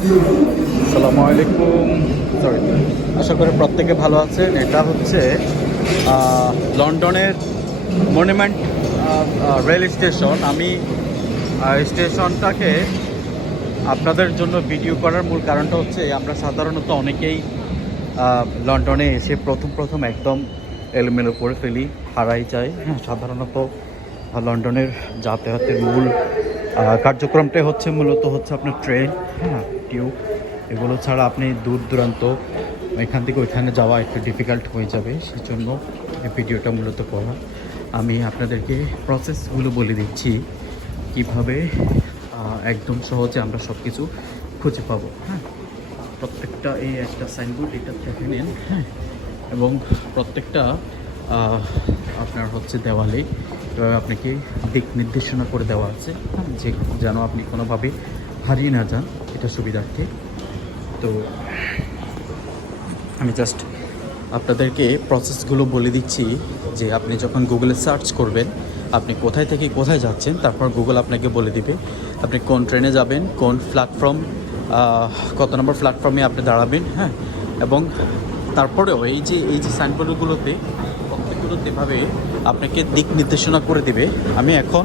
আসসালামু আলাইকুম। সরি, আশা করি প্রত্যেকে ভালো আছেন। এটা হচ্ছে লন্ডনের মনুমেন্ট রেল স্টেশন। আমি স্টেশনটাকে আপনাদের জন্য ভিডিও করার মূল কারণটা হচ্ছে আমরা সাধারণত অনেকেই লন্ডনে এসে প্রথম একদম এলোমেলো করে ফেলি, হারাই যায়। হ্যাঁ, সাধারণত লন্ডনের যাতায়াতের মূল কার্যক্রমটাই হচ্ছে মূলত আপনার ট্রেন, হ্যাঁ, টিউব। এগুলো ছাড়া আপনি দূর দূরান্ত এখান থেকে ওইখানে যাওয়া একটু ডিফিকাল্ট হয়ে যাবে। সেই জন্য এই ভিডিওটা মূলত করা। আমি আপনাদেরকে প্রসেসগুলো বলে দিচ্ছি কিভাবে একদম সহজে আমরা সব কিছু খুঁজে পাবো। হ্যাঁ, প্রত্যেকটা এই একটা সাইনবোর্ড এটা দেখে নিন। হ্যাঁ, এবং প্রত্যেকটা আপনার হচ্ছে দেওয়ালে আপনাকে দিক নির্দেশনা করে দেওয়া আছে, যে যেন আপনি কোনোভাবে হারিয়ে না যান, এটা সুবিধার্থে। তো আমি জাস্ট আপনাদেরকে প্রসেসগুলো বলে দিচ্ছি যে আপনি যখন গুগলে সার্চ করবেন আপনি কোথায় থেকে কোথায় যাচ্ছেন, তারপর গুগল আপনাকে বলে দিবে আপনি কোন ট্রেনে যাবেন, কোন প্ল্যাটফর্ম, কত নম্বর প্ল্যাটফর্মে আপনি দাঁড়াবেন। হ্যাঁ, এবং তারপরেও এই যে সাইনবোর্ডগুলোতে প্রত্যেকগুলোতে এভাবে আপনাকে দিক নির্দেশনা করে দিবে। আমি এখন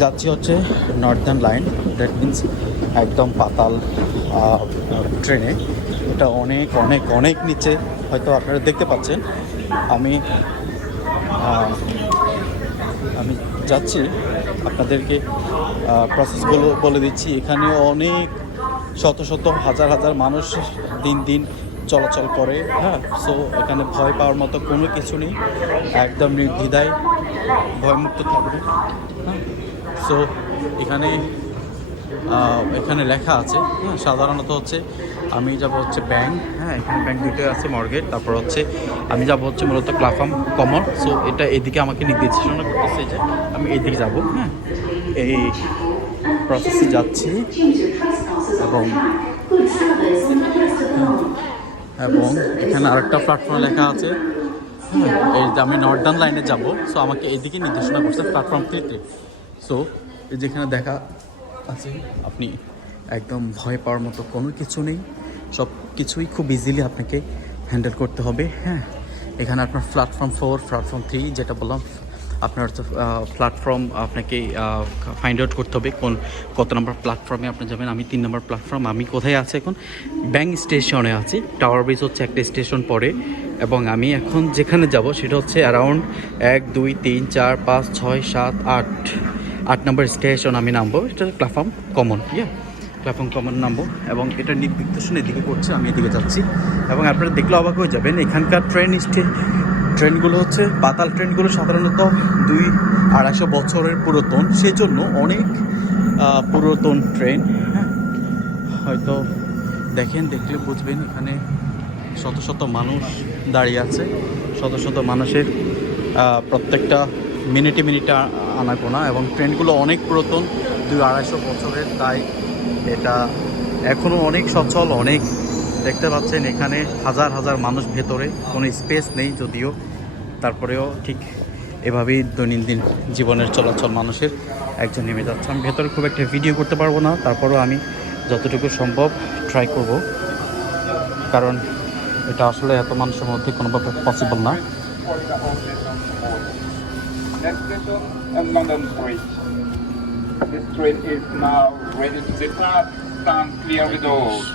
যাচ্ছি হচ্ছে নর্দার্ন লাইন, দ্যাট মিনস একদম পাতাল ট্রেনে। এটা অনেক অনেক অনেক নিচে, হয়তো আপনারা দেখতে পাচ্ছেন। আমি আমি যাচ্ছি, আপনাদেরকে প্রসেসগুলো বলে দিচ্ছি। এখানে অনেক শত শত হাজার হাজার মানুষ দিন দিন চলাচল করে। হ্যাঁ, সো এখানে ভয় পাওয়ার মতো কোনো কিছু নেই, একদম নির্দ্বিধায় ভয়মুক্ত থাকবে। হ্যাঁ, সো এখানে লেখা আছে। হ্যাঁ, সাধারণত হচ্ছে আমি যাব হচ্ছে ব্যাংক। হ্যাঁ, এখানে ব্যাংক দুটোই আছে, মর্গেট। তারপর হচ্ছে আমি যাব হচ্ছে মূলত ক্লাফাম কমন। সো এটা এদিকে আমাকে নির্দেশনা করতেছে যে আমি এইদিকে যাব। হ্যাঁ, এই প্রসেসে যাচ্ছি এবং এখানে আরেকটা প্ল্যাটফর্ম লেখা আছে। হ্যাঁ, এই যে আমি নর্দার্ন লাইনে যাব, সো আমাকে এইদিকে নির্দেশনা করছে প্ল্যাটফর্ম 3-তে। সো যেখানে দেখা আছে, আপনি একদম ভয় পাওয়ার মতো কোনো কিছু নেই, সব কিছুই খুব ইজিলি আপনাকে হ্যান্ডেল করতে হবে। হ্যাঁ, এখানে আপনার প্ল্যাটফর্ম 4, প্ল্যাটফর্ম 3 যেটা বললাম, আপনার হচ্ছে প্ল্যাটফর্ম আপনাকে ফাইন্ড আউট করতে হবে কত নম্বর প্ল্যাটফর্মে আপনি যাবেন। আমি 3 নম্বর প্ল্যাটফর্ম। আমি কোথায় আছি এখন? ব্যাংক স্টেশনে আছি। টাওয়ার ব্রিজ হচ্ছে একটা স্টেশন পরে, এবং আমি এখন যেখানে যাব সেটা হচ্ছে অ্যারাউন্ড 1, 2, 3, 4, 5, 6, 7, 8 নম্বর স্টেশন আমি নামবো। এটা ক্লাফাম কমন। ক্লাফাম কমন নামবো, এবং এটা নির্দেশন এদিকে করছে, আমি এদিকে যাচ্ছি। এবং আপনারা দেখলে অবাক হয়ে যাবেন, এখানকার ট্রেনগুলো হচ্ছে পাতাল ট্রেনগুলো সাধারণত 200-250 বছরের পুরাতন, সেজন্য অনেক পুরাতন ট্রেন। হ্যাঁ, হয়তো দেখলে বুঝবেন এখানে শত শত মানুষ দাঁড়িয়ে আছে, শত শত মানুষের প্রত্যেকটা মিনিটে আনাগোনা, এবং ট্রেনগুলো অনেক পুরাতন, 200-250 বছরের। তাই এটা এখনও অনেক সচল, অনেক দেখতে পাচ্ছেন এখানে হাজার হাজার মানুষ ভেতরে, কোনো স্পেস নেই যদিও, তারপরেও ঠিক এভাবেই দৈনন্দিন জীবনের চলাচল মানুষের। একজন নেমে যাচ্ছে। আমি ভেতরে খুব একটা ভিডিও করতে পারবো না, তারপরেও আমি যতটুকু সম্ভব ট্রাই করব, কারণ এটা আসলে এত মানুষের মধ্যে কোনোভাবে পসিবল না। Next station, London Bridge. This train is now ready to depart. Stand clear with doors.